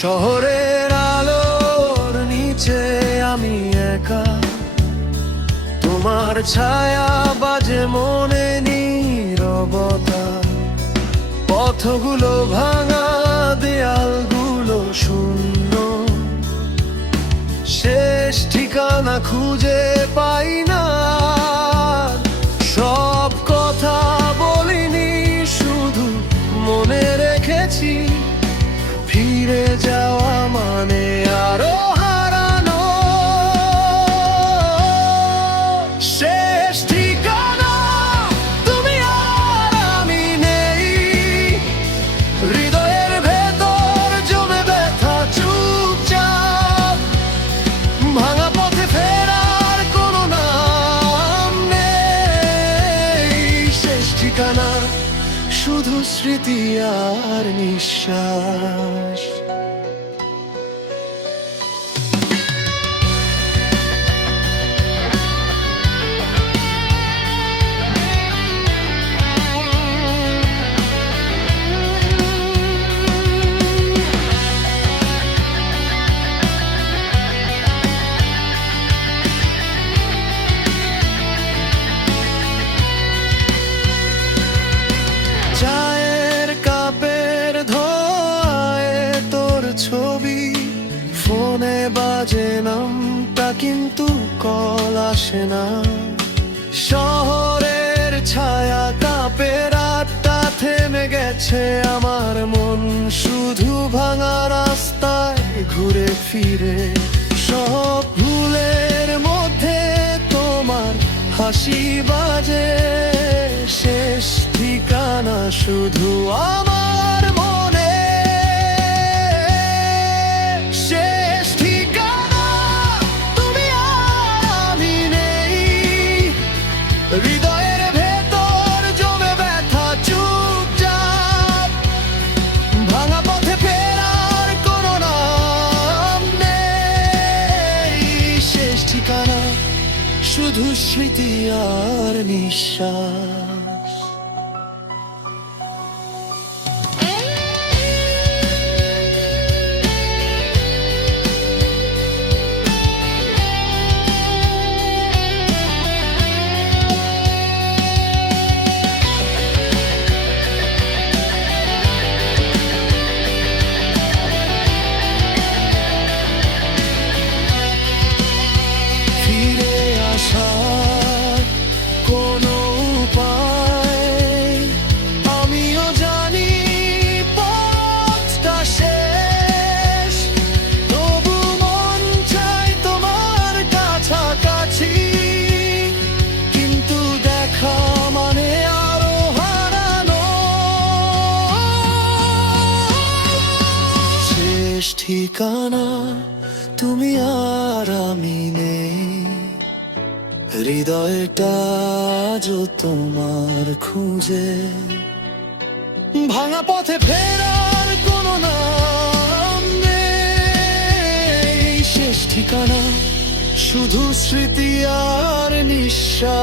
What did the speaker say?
শহরের আলোর নিচে আমি একা, তোমার ছায়া বাজে মনে নীরবতা। পথগুলো ভাঙা, দেয়ালগুলো শূন্য, শেষ ঠিকানা খুঁজে পাই না। সব কথা বলিনি, শুধু মনে রেখেছি ফিরে যাওয়া মানে আরো হারানো। শেষ ঠিকানা তুমি আর আমি নেই, হৃদয়ের ভেতর জমে ব্যথা চুপচাপ। ভাঙা পথে ফেরার কোনো নাম নেই, শেষ ঠিকানা শুধু স্মৃতি আর নিঃশ্বাস। চায়ের কাপের ধোঁয়ায় তোর ছবি, ফোনে বাজে নামটা কিন্তু কল আসে না। শহরের ছায়া কাপে, রাতটা থেমে গেছে আমার মন শুধু ভাঙা রাস্তায় ঘুরে ফিরে। সব ভুলের মধ্যে তোমার হাসি বাজে, শেষ ঠিকানা শুধু আমার মনে। শেষ ঠিকানা তুমি আর আমি নেই, হৃদয়ের ভেতর জমে ব্যথা চুপচাপ। ভাঙা পথে ফেরার কোনো নাম নেই, শেষ ঠিকানা শুধু স্মৃতি আর নিঃশ্বাস। ফিরে আসার কোনো উপায় আমিও জানি, পথটা শেষ। তবু মন চাই তোমার কাছাকাছি, কিন্তু দেখা মানে আরো হারানো। শেষ ঠিকানা তুমি আর আমি নেই, হৃদয়টা আজও তোমার খুঁজে। ভাঙা পথে ফেরার কোনো নাম নেই, শেষ ঠিকানা শুধু স্মৃতি আর নিঃশ্বাস।